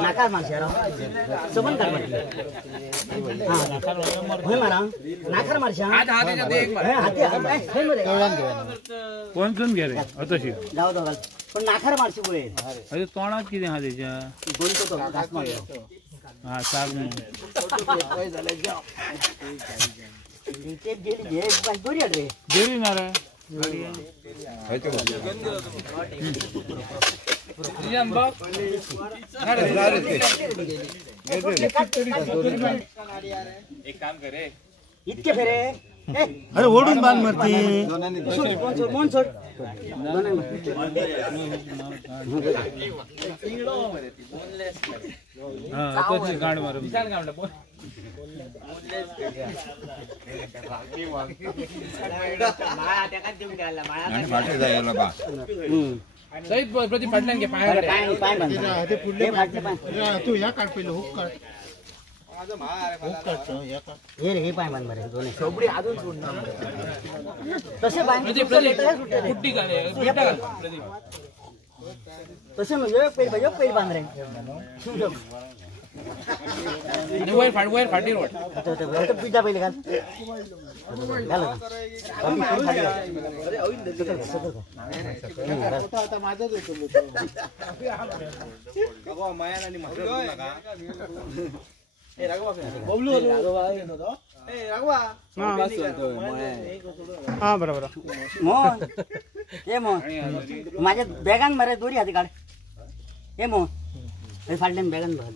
नाकार मारशारा सबन कर म्हटलं होय मारा नाकार मारशा हाती हे मरे कोण कोण घे रे अतशी जाऊ दो पण नाकार मारशी बोले अरे तोंडात किती हा त्याच्या बोलतो तो घास मारलो हा साग काय झालं जा ते गेली घे पण दोरी रे गेली ना रे एक काम करे इतके फेरे अरे ओढून बांध मरती कोण सोड गाड मार प्रति फाटल्यान घे पाय तू या काढ पहिलं हुक काढ हे रे हे पाय बांध मरे दोन्ही सोबडी अजून सोडणार तसे बांध पुट्टी काढ तसे मग एक पैर बांध रे वर फाटी रोड आता पिझ्झा पहिले घाल घाल आता माझाच होतो माया आणि बबलू हा बरोबर मोहन हे मोहन माझ्या बॅगान मरे दोरी हाती काढ हे मोहन हे फाडल्यान बॅगान भर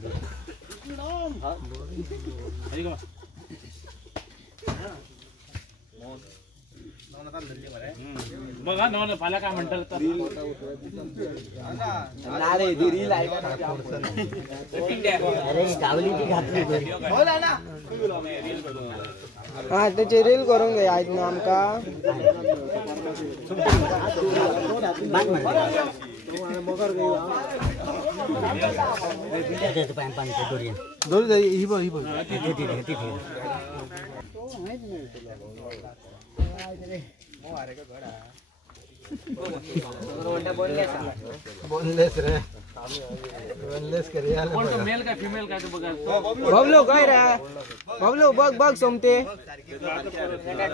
बघा ना पाला काय म्हणतात अरे गावली ती घातली दोरी हा त्याचे रील करून घे आहेत ना आमका बोललेस रे बोललेस करिया मेल काय फिमेल काय बघा बबलू काय रे बबलू बघ बघ सोमते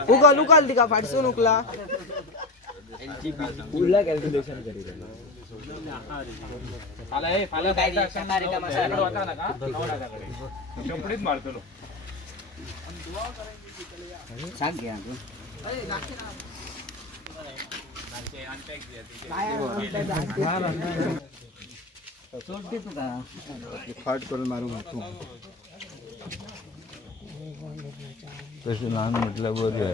उकल उकल तिका फाटसून उकला उरला कॅल्क्युलेशन करी फाला काय चपडीत मारतो सांग घ्या फाट करून मारून होतो तसे लहान म्हटलं बरे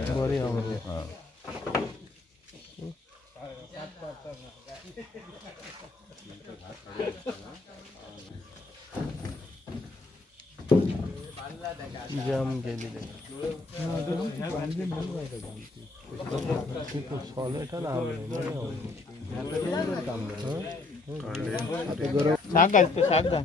जाम गेलेले शाक घालतो शाक घाल